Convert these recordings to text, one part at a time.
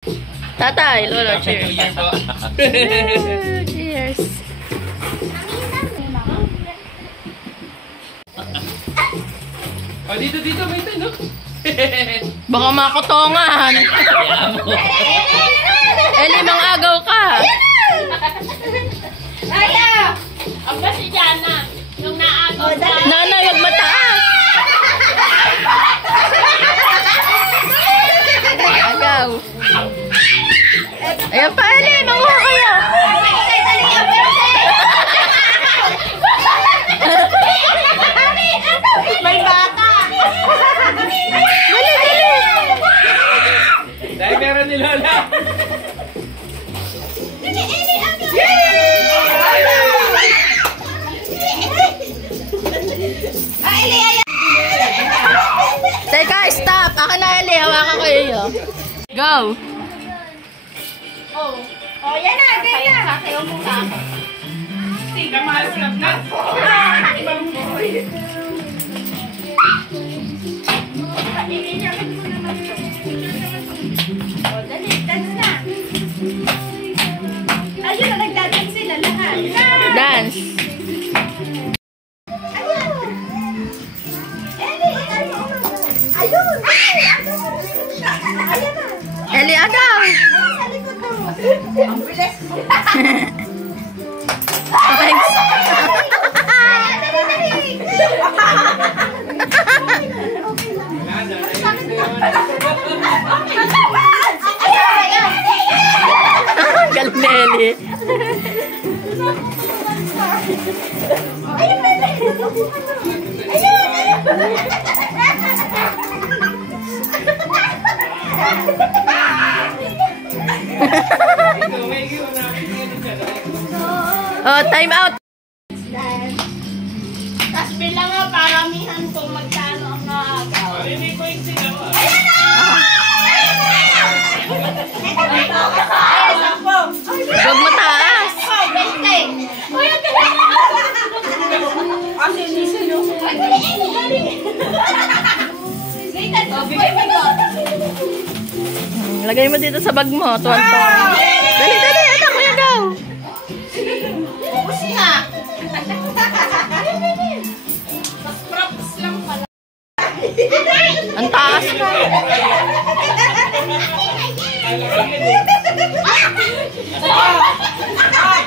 Tatay, Lolo, cheers. Cheers. Oh, dito, may ito, no? Baka makotongan. Limang agaw ka. Ayaw! Ang ba si Jana? Yung naagaw sa... Nanay, wag mataas. Agaw. Ayan pa, Eli. Manguha kayo. May bata! Dali, dali. Dahil meron ni Lola. Teka, stop. Ako na, Eli. Hawakan ko yun. Go. Oh, yan na, ganyan. Sasayaw mo ka. Sige, mahalap na. Oh, dali, dance na. Ayun na, nagdadance sila lahat. Dance. Ayun! Eli, agaw. Ang bilis mo. Thanks. Galing na, Eli. Oh, time out. Tapos bilang nga, paramihan kung magkano ang naagaw. Hindi ko yung sinawa. Ay, sampo! Huwag mataas. Lagay mo dito sa bag mo. Tuwan-tuwan. Dali, dali. Anak, kuya, go. Ubusin na! Mas props lang pala. Ang taas na.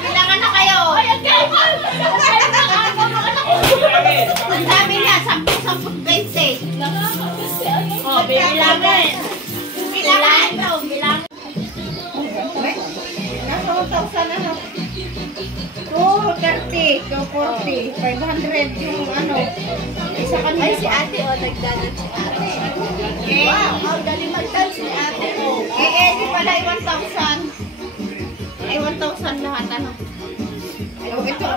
Bilangan na kayo! Ang dami niya, 10-20. Oh, bilangan. Bilangan daw, bilangan. Nasa 1,000 na. 230, 240, 500 yung ano. Isa kanina. Ay, si ate, o, nagdanan si ate. Wow, ang galing mag-dance si ate, o. Di pala ay 1,000. Ay, 1,000 lahat, ano. Ay, ito.